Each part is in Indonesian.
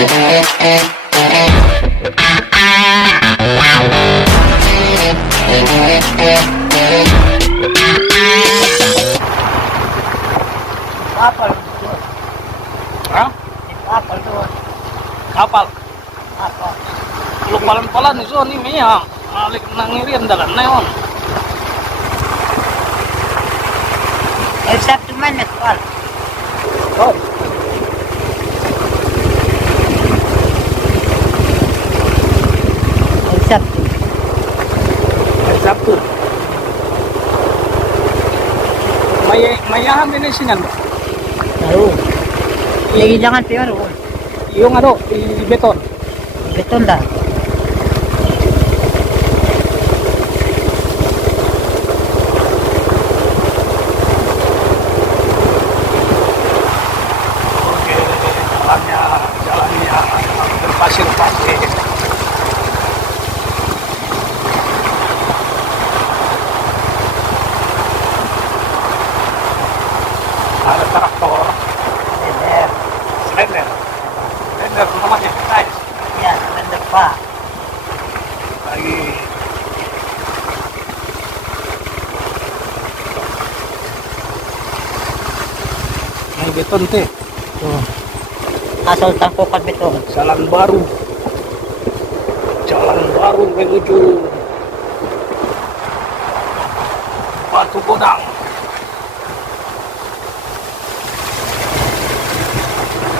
Kapal itu. Hah? Kapal itu. Kapal. Kapal. Lu palan-palan iso ni Mia. Alik nangirian dalan na yon. Sabtu mana kapal? Oh. Sabtu. Sabtu. Mayahan din singan ba? Tahu. Lagi jangan pior. Yung ano, i-beton. Betul dah. Oke, jalannya berpasir-pasir. Ada traktor, Leder. slender namanya guys. Ya, leder pak. Lagi may beton teh. Tuh. Asal tangkokan betul. Jalan baru menuju Batu Godang.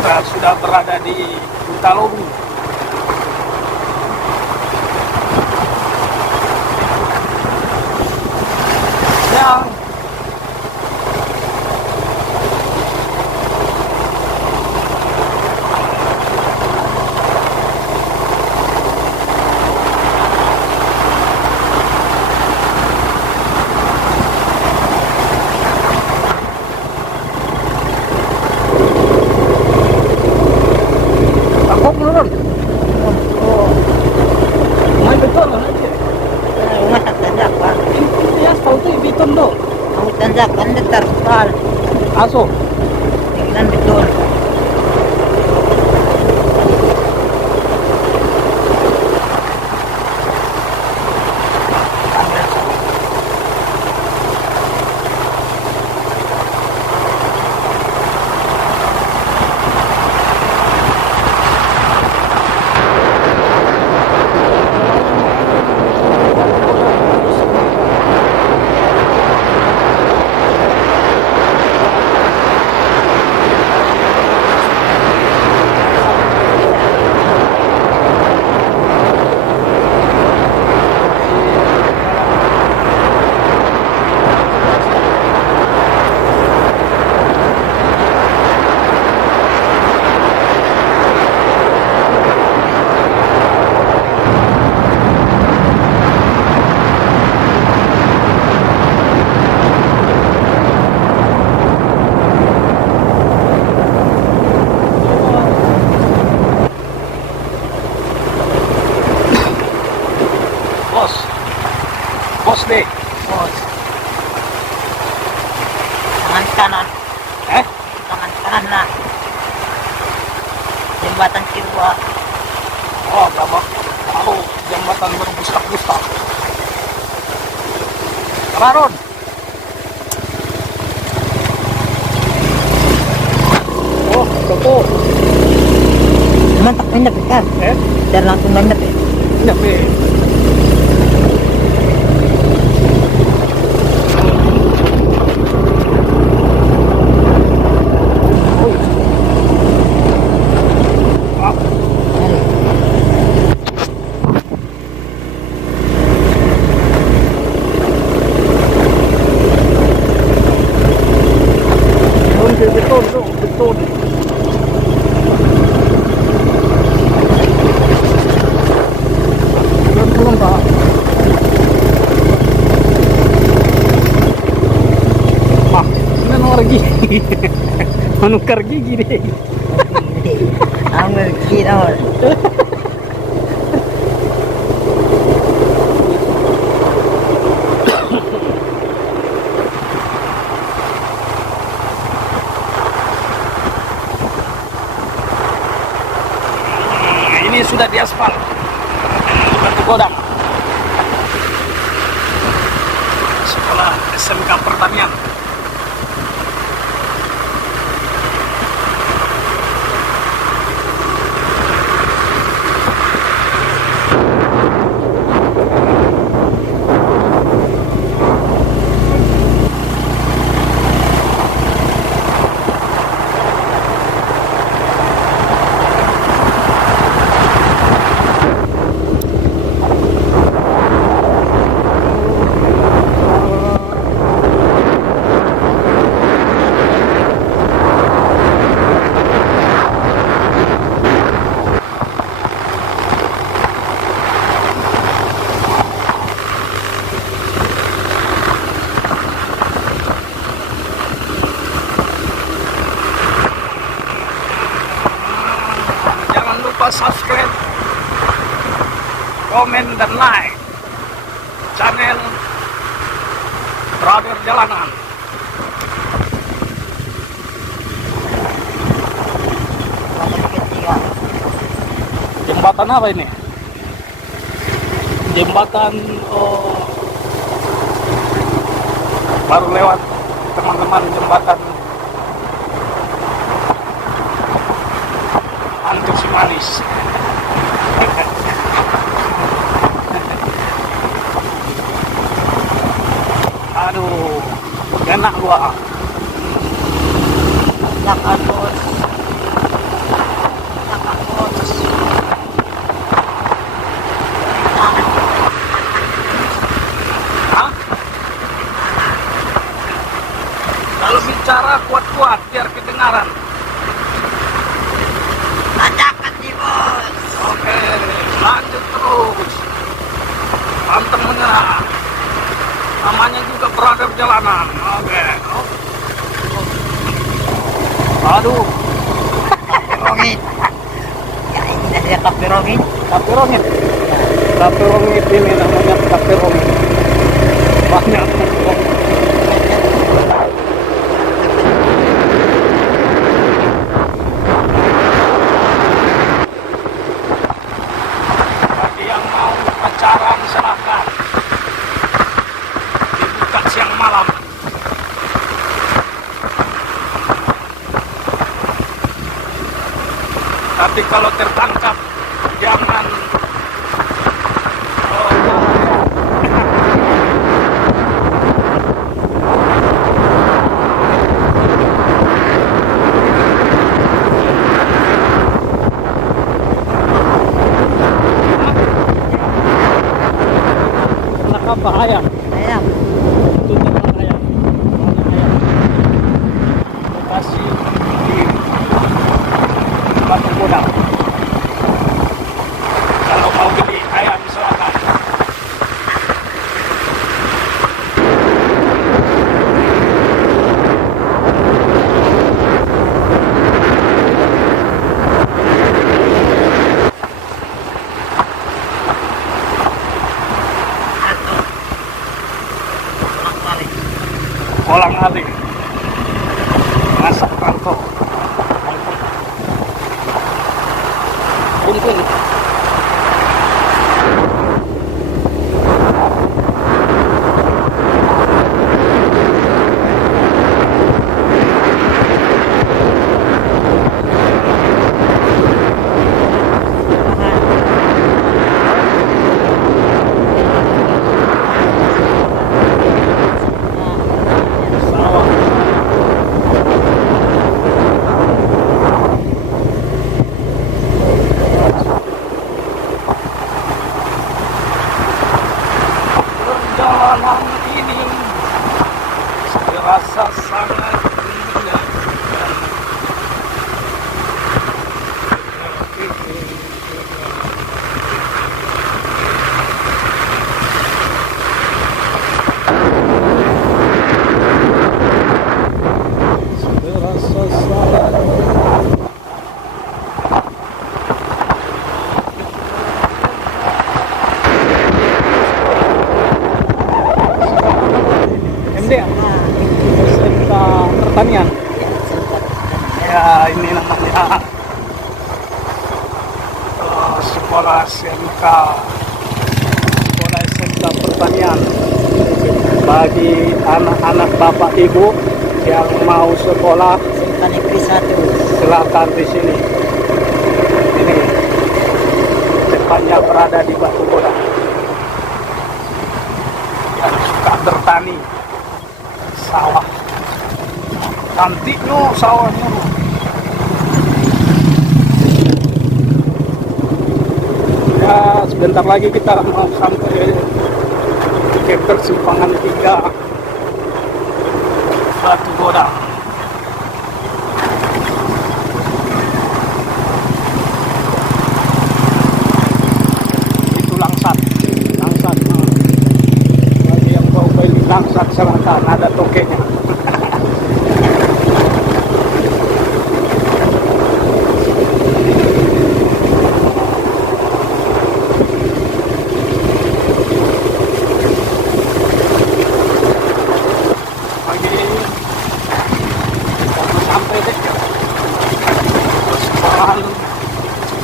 Kita sudah berada di Utalobu. Ya, tangkok menurun. Oh, May beton aja. rumah tak tanjak pak. Ini aspal tuh beton do. Kamu tanjak anda terpal. Aso. Dengan betul. Bos deh. Bos. Tangan kanan. Tangan kanan lah. Jembatan Cirwa. Oh, babak. Tahu jembatan berbustak-bustak. Raron. Oh, toko. Mantap pindah kan? Dan langsung lanjut ya. Pindah be. Betul. Belum Pak. Pak, ini nomor gigi. Menukar gigi deh. Ambil kira. ini sudah diaspal. Batu Godang. Sekolah SMK Pertanian. Subscribe, komen dan like channel Brother Jalanan. Jembatan apa ini? Jembatan baru lewat teman-teman, jembatan Antuk Simanis. Aduh, enak gua. Tanjakan bos. Hah? Kalau bicara kuat-kuat biar kedengaran. Tanjakan nih bos. Oke, lanjut terus. Panteng menyerah. Namanya juga Brother Jalanan. Oke. Aduh. Kapirongit. Ya ini dia kapirongit. Kapirongit. Kapirongit ini namanya kapirongit. Banyak. Bagi yang mau pacaran silahkan. Dibuka siang malam. Tapi kalau tertangkap jangan apa ayam. Ayam. Itu tentang ayam. Banyak ayam. Lokasi di Batu Godang. Kalau mau beli ayam silakan. Kolang Ali. Masak rantau. Kumpul. Perjalanan ini terasa sangat menyenangkan. Terasa sangat MD ya? SMK Pertanian. Ya ini namanya sekolah SMK, sekolah SMK pertanian. Bagi anak-anak bapak ibu yang mau sekolah, SMK Negeri 1. silakan di sini. Ini tepatnya berada di Batu Boda. Yang suka bertani, sawah, cantik no sawahnya. Ya, sebentar lagi kita mau sampai ke persimpangan 3 Batu Boda. Itu Langsat. Bagi yang mau beli Langsat selatan ada tokenya.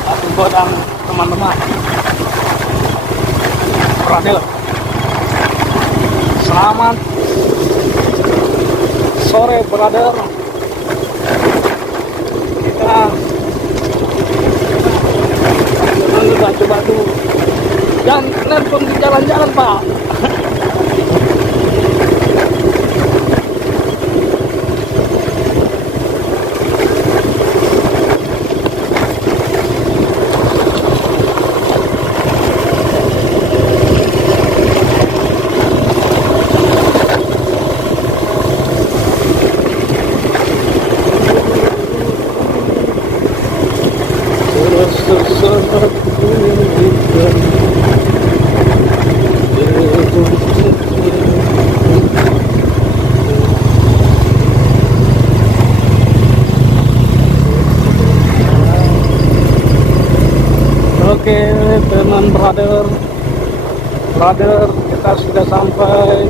Batu Bodang teman-teman, brother, selamat sore brother. Kita batu-batu dan kalian pun di jalan-jalan pak. Oke teman brother, kita sudah sampai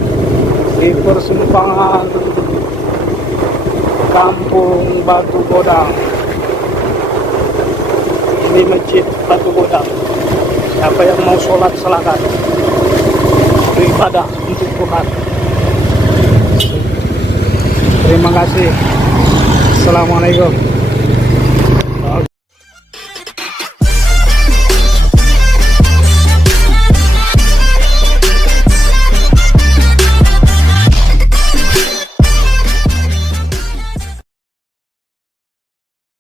di persimpangan Kampung Batu Bodang. Ini Masjid Batu Bodang. Siapa yang mau sholat silakan, beribadah untuk Tuhan. Terima kasih. Assalamualaikum.